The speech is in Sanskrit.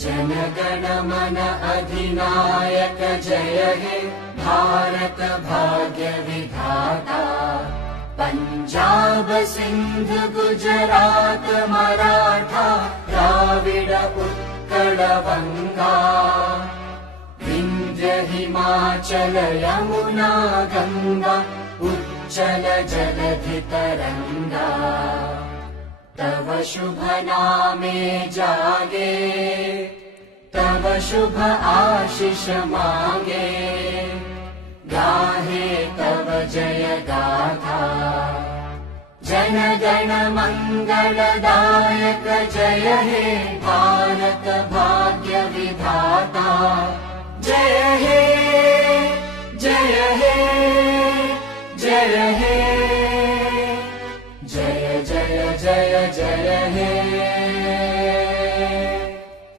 जनगण मन अधिनायक जय हे भारत भाग्य विधाता। पंजाब सिंध गुजरात मराठा द्राविड उत्कल बंगा। विंध्य हिमाचल यमुना गंगा उच्चल जलधि तरंगा। तव शुभ नामे जागे तव शुभ आशीष मांगे। गाहे तव जय गाथा जन गण मंगलदायक जय हे भारत